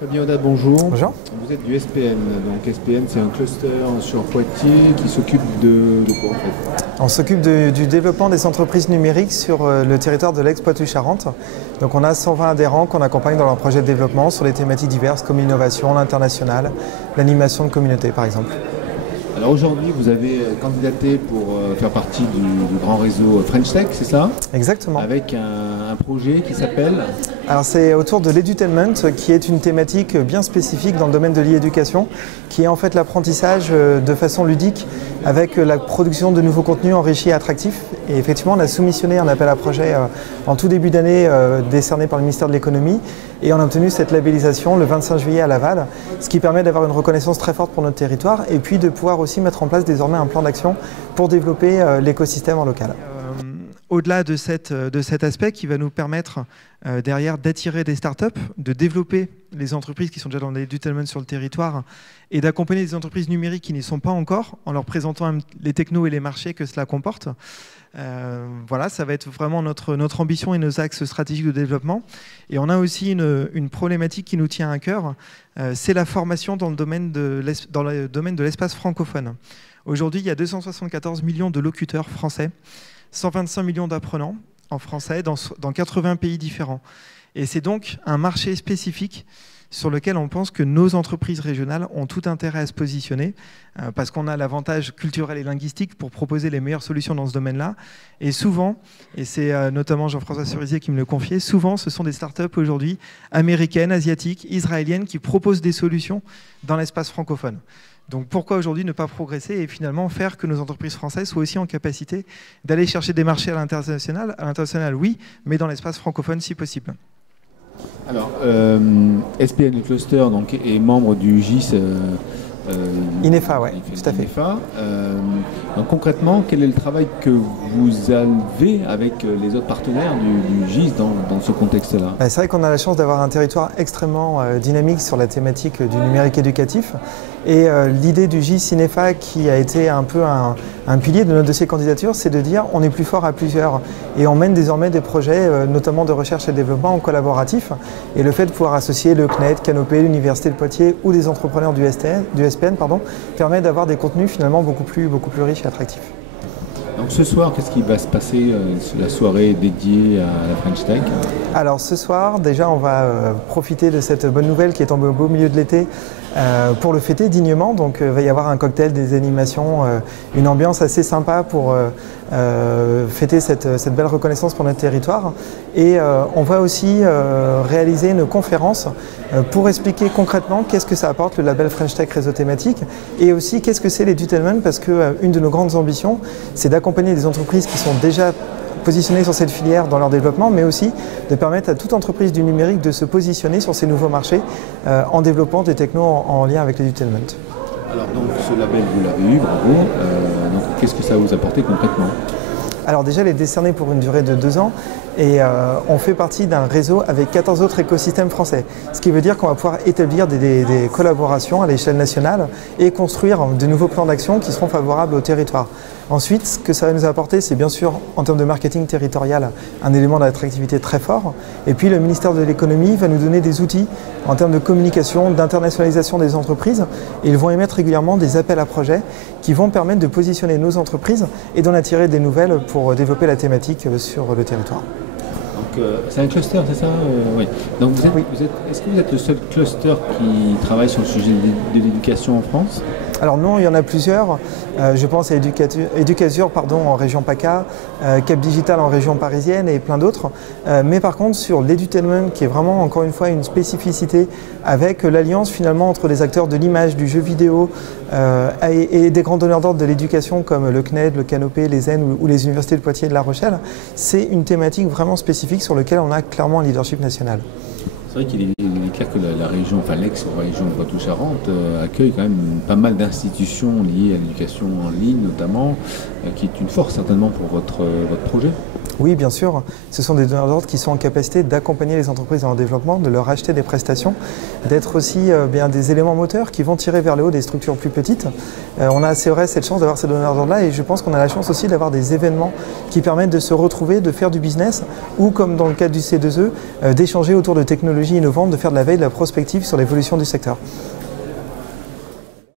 Fabien Audat, bonjour. Bonjour. Vous êtes du SPN. Donc SPN, c'est un cluster sur Poitiers qui s'occupe de quoi en fait? On s'occupe du développement des entreprises numériques sur le territoire de l'ex-Poitou-Charentes. Donc on a 120 adhérents qu'on accompagne dans leurs projets de développement sur des thématiques diverses comme l'innovation, l'international, l'animation de communautés par exemple. Alors aujourd'hui, vous avez candidaté pour faire partie du grand réseau French Tech, c'est ça? Exactement. Avec un projet qui s'appelle? Alors c'est autour de l'edutainment qui est une thématique bien spécifique dans le domaine de l'e-éducation qui est en fait l'apprentissage de façon ludique avec la production de nouveaux contenus enrichis et attractifs. Et effectivement, on a soumissionné un appel à projet en tout début d'année décerné par le ministère de l'économie et on a obtenu cette labellisation le 25 juillet à Laval, ce qui permet d'avoir une reconnaissance très forte pour notre territoire et puis de pouvoir aussi mettre en place désormais un plan d'action pour développer l'écosystème en local. Au-delà de cet aspect qui va nous permettre derrière d'attirer des startups, de développer les entreprises qui sont déjà dans l'edutainment sur le territoire et d'accompagner des entreprises numériques qui n'y sont pas encore en leur présentant les technos et les marchés que cela comporte. Voilà, ça va être vraiment notre ambition et nos axes stratégiques de développement. Et on a aussi une problématique qui nous tient à cœur, c'est la formation dans le domaine de l'espace francophone. Aujourd'hui, il y a 274 millions de locuteurs français, 125 millions d'apprenants en français dans 80 pays différents. Et c'est donc un marché spécifique sur lequel on pense que nos entreprises régionales ont tout intérêt à se positionner parce qu'on a l'avantage culturel et linguistique pour proposer les meilleures solutions dans ce domaine-là. Et souvent, et c'est notamment Jean-François Cerisier qui me le confiait, souvent ce sont des startups aujourd'hui américaines, asiatiques, israéliennes qui proposent des solutions dans l'espace francophone. Donc pourquoi aujourd'hui ne pas progresser et finalement faire que nos entreprises françaises soient aussi en capacité d'aller chercher des marchés à l'international? À l'international, oui, mais dans l'espace francophone si possible. Alors, SPN Cluster donc, est membre du GIS INEFA, oui, tout à fait. INEFA. Donc concrètement, quel est le travail que vous avez avec les autres partenaires du GIS dans ce contexte-là? C'est vrai qu'on a la chance d'avoir un territoire extrêmement dynamique sur la thématique du numérique éducatif. Et l'idée du GIS INEFA, qui a été un peu un pilier de notre dossier candidature, c'est de dire on est plus fort à plusieurs. Et on mène désormais des projets, notamment de recherche et de développement en collaboratif. Et le fait de pouvoir associer le CNED, Canopé, l'Université de Poitiers ou des entrepreneurs du SPN permet d'avoir des contenus finalement beaucoup plus riches et attractifs. Donc ce soir, qu'est-ce qui va se passer sur la soirée dédiée à la French Tech? Alors ce soir, déjà, on va profiter de cette bonne nouvelle qui est tombée au beau milieu de l'été pour le fêter dignement. Donc il va y avoir un cocktail, des animations, une ambiance assez sympa pour fêter cette belle reconnaissance pour notre territoire. Et on va aussi réaliser une conférence pour expliquer concrètement qu'est-ce que ça apporte le label French Tech réseau thématique et aussi qu'est-ce que c'est l'edutainment, parce qu'une de nos grandes ambitions, c'est d'accompagner des entreprises qui sont déjà positionnées sur cette filière dans leur développement, mais aussi de permettre à toute entreprise du numérique de se positionner sur ces nouveaux marchés en développant des technos en lien avec l'edutainment. Alors donc ce label, vous l'avez eu, bravo. Donc qu'est-ce que ça vous a apporté concrètement? Alors déjà, il est décerné pour une durée de 2 ans et on fait partie d'un réseau avec 14 autres écosystèmes français. Ce qui veut dire qu'on va pouvoir établir des collaborations à l'échelle nationale et construire de nouveaux plans d'action qui seront favorables au territoire. Ensuite, ce que ça va nous apporter, c'est bien sûr, en termes de marketing territorial, un élément d'attractivité très fort. Et puis le ministère de l'économie va nous donner des outils en termes de communication, d'internationalisation des entreprises. Et ils vont émettre régulièrement des appels à projets qui vont permettre de positionner nos entreprises et d'en attirer des nouvelles pour développer la thématique sur le territoire. Donc c'est un cluster, c'est ça? Oui. Donc est-ce que vous êtes le seul cluster qui travaille sur le sujet de l'éducation en France? Alors non, il y en a plusieurs. Je pense à Educasure en région PACA, Cap Digital en région parisienne et plein d'autres. Mais par contre, sur l'edutainment, qui est vraiment encore une fois une spécificité avec l'alliance finalement entre les acteurs de l'image, du jeu vidéo et des grands donneurs d'ordre de l'éducation comme le CNED, le Canopé, les Zen ou les universités de Poitiers et de La Rochelle, c'est une thématique vraiment spécifique sur laquelle on a clairement un leadership national. C'est vrai qu'il est clair que la région, enfin l'ex-région de Poitou-Charentes accueille quand même pas mal d'institutions liées à l'éducation en ligne notamment, qui est une force certainement pour votre projet. Oui, bien sûr. Ce sont des donneurs d'ordre qui sont en capacité d'accompagner les entreprises dans leur développement, de leur acheter des prestations, d'être aussi des éléments moteurs qui vont tirer vers le haut des structures plus petites. On a, c'est vrai, cette chance d'avoir ces donneurs d'ordre-là et je pense qu'on a la chance aussi d'avoir des événements qui permettent de se retrouver, de faire du business ou, comme dans le cadre du C2E, d'échanger autour de technologies innovantes, de faire de la veille, de la prospective sur l'évolution du secteur.